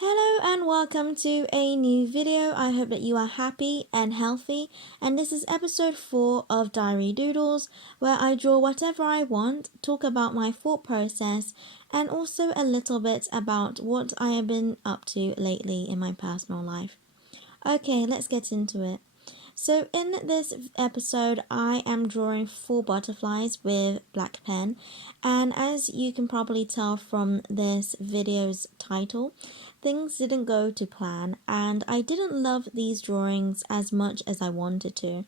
Hello and welcome to a new video. I hope that you are happy and healthy, and this is episode 4 of Diary Doodles, where I draw whatever I want, talk about my thought process, and also a little bit about what I have been up to lately in my personal life. Okay, let's get into it. So in this episode, I am drawing 4 butterflies with black pen, and as you can probably tell from this video's title, things didn't go to plan, and I didn't love these drawings as much as I wanted to.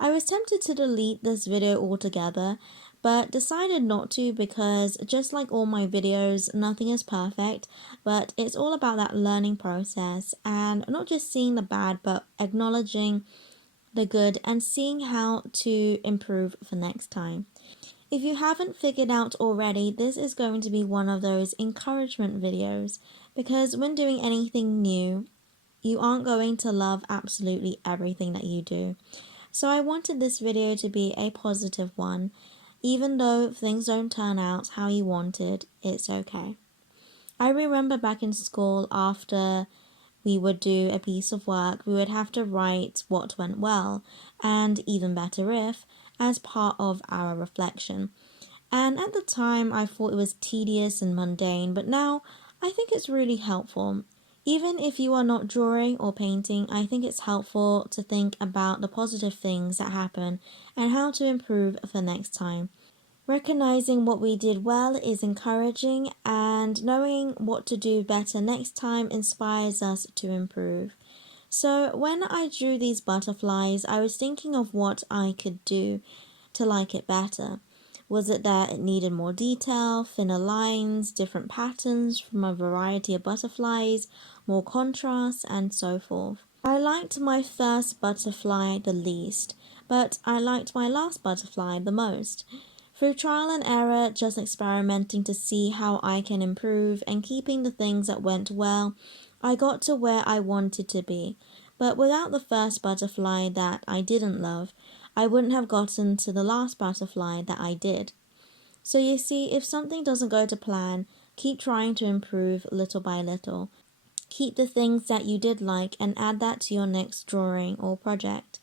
I was tempted to delete this video altogether, but decided not to because just like all my videos, nothing is perfect, but it's all about that learning process and not just seeing the bad, but acknowledging the good and seeing how to improve for next time. If you haven't figured out already, this is going to be one of those encouragement videos because when doing anything new, you aren't going to love absolutely everything that you do. So I wanted this video to be a positive one. Even though things don't turn out how you wanted, it's okay. I remember back in school after we would do a piece of work, we would have to write what went well, and even better if, as part of our reflection. And at the time, I thought it was tedious and mundane, but now I think it's really helpful. Even if you are not drawing or painting, I think it's helpful to think about the positive things that happen and how to improve for next time. Recognizing what we did well is encouraging, and knowing what to do better next time inspires us to improve. So, when I drew these butterflies, I was thinking of what I could do to like it better. Was it that it needed more detail, thinner lines, different patterns from a variety of butterflies, more contrast, and so forth? I liked my first butterfly the least, but I liked my last butterfly the most. Through trial and error, just experimenting to see how I can improve and keeping the things that went well, I got to where I wanted to be. But without the first butterfly that I didn't love, I wouldn't have gotten to the last butterfly that I did. So you see, if something doesn't go to plan, keep trying to improve little by little. Keep the things that you did like and add that to your next drawing or project.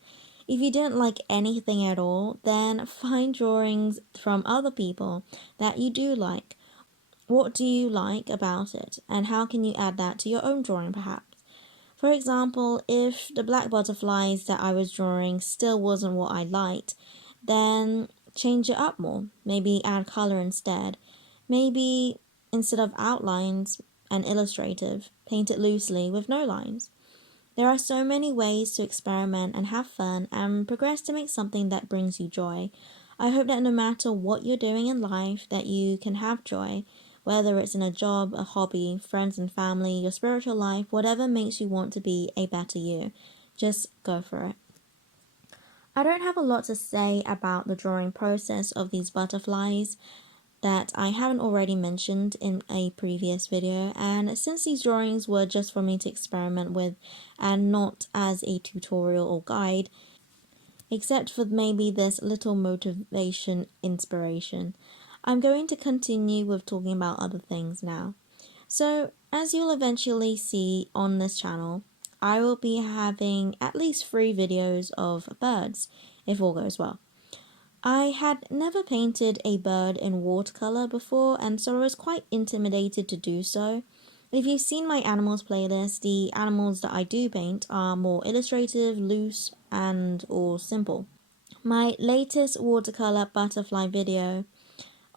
If you didn't like anything at all, then find drawings from other people that you do like. What do you like about it, and how can you add that to your own drawing perhaps? For example, if the black butterflies that I was drawing still wasn't what I liked, then change it up more. Maybe add color instead. Maybe instead of outlines and illustrative, paint it loosely with no lines. There are so many ways to experiment and have fun and progress to make something that brings you joy. I hope that no matter what you're doing in life, that you can have joy, whether it's in a job, a hobby, friends and family, your spiritual life, whatever makes you want to be a better you. Just go for it. I don't have a lot to say about the drawing process of these butterflies that I haven't already mentioned in a previous video, and since these drawings were just for me to experiment with and not as a tutorial or guide, except for maybe this little motivation inspiration, I'm going to continue with talking about other things now. So, as you'll eventually see on this channel, I will be having at least 3 videos of birds, if all goes well. I had never painted a bird in watercolor before, and so I was quite intimidated to do so. If you've seen my animals playlist, the animals that I do paint are more illustrative, loose, and or simple. My latest watercolor butterfly video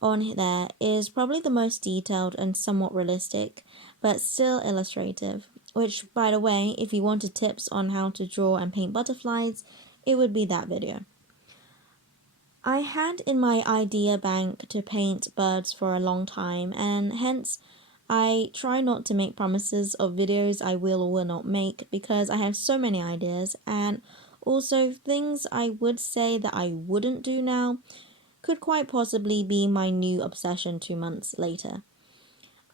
on there is probably the most detailed and somewhat realistic, but still illustrative, which, by the way, if you wanted tips on how to draw and paint butterflies, it would be that video. I had in my idea bank to paint birds for a long time, and hence I try not to make promises of videos I will or will not make because I have so many ideas, and also things I would say that I wouldn't do now could quite possibly be my new obsession 2 months later.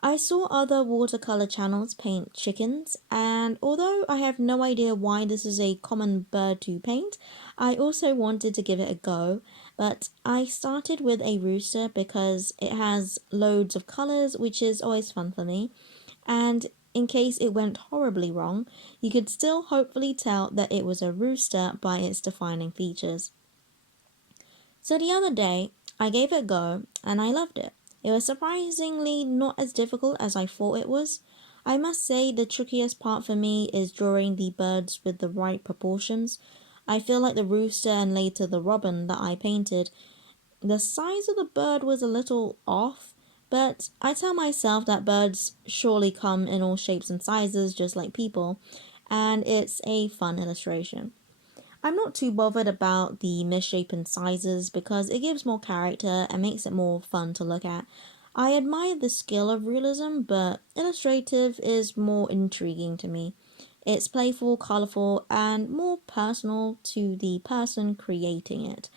I saw other watercolor channels paint chickens, and although I have no idea why this is a common bird to paint, I also wanted to give it a go, but I started with a rooster because it has loads of colors, which is always fun for me, and in case it went horribly wrong, you could still hopefully tell that it was a rooster by its defining features. So the other day, I gave it a go and I loved it. It was surprisingly not as difficult as I thought it was. I must say the trickiest part for me is drawing the birds with the right proportions. I feel like the rooster and later the robin that I painted, the size of the bird was a little off, but I tell myself that birds surely come in all shapes and sizes just like people, and it's a fun illustration. I'm not too bothered about the misshapen sizes because it gives more character and makes it more fun to look at. I admire the skill of realism, but illustrative is more intriguing to me. It's playful, colourful, and more personal to the person creating it.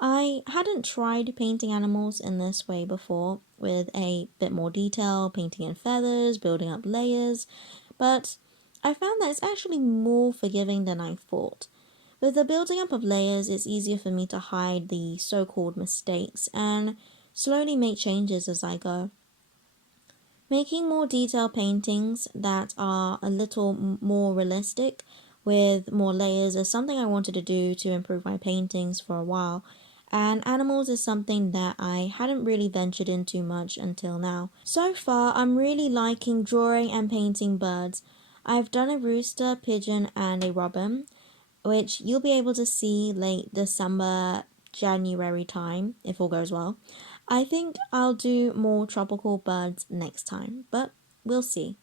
I hadn't tried painting animals in this way before, with a bit more detail, painting in feathers, building up layers, but I found that it's actually more forgiving than I thought. With the building up of layers, it's easier for me to hide the so-called mistakes and slowly make changes as I go. Making more detailed paintings that are a little more realistic with more layers is something I wanted to do to improve my paintings for a while, and animals is something that I hadn't really ventured into much until now. So far, I'm really liking drawing and painting birds. I've done a rooster, pigeon, and a robin, which you'll be able to see late December, January time, if all goes well. I think I'll do more tropical birds next time, but we'll see.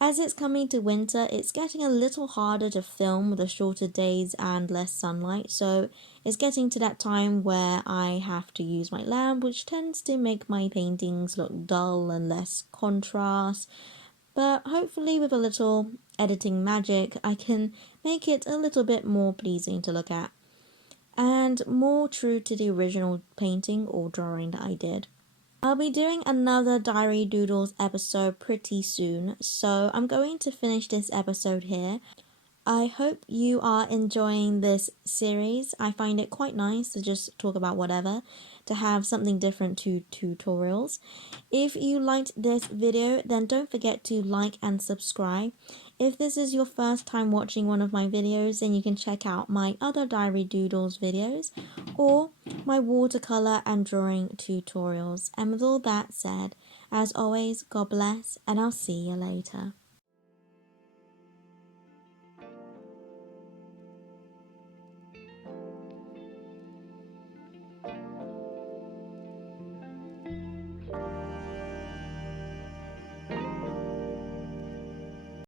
As it's coming to winter, it's getting a little harder to film with the shorter days and less sunlight, so it's getting to that time where I have to use my lamp, which tends to make my paintings look dull and less contrast. But hopefully, with a little editing magic, I can make it a little bit more pleasing to look at and more true to the original painting or drawing that I did. I'll be doing another Diary Doodles episode pretty soon, so I'm going to finish this episode here. I hope you are enjoying this series. I find it quite nice to just talk about whatever, to have something different to tutorials. If you liked this video, then don't forget to like and subscribe. If this is your first time watching one of my videos, then you can check out my other Diary Doodles videos or my watercolor and drawing tutorials. And with all that said, as always, God bless, and I'll see you later.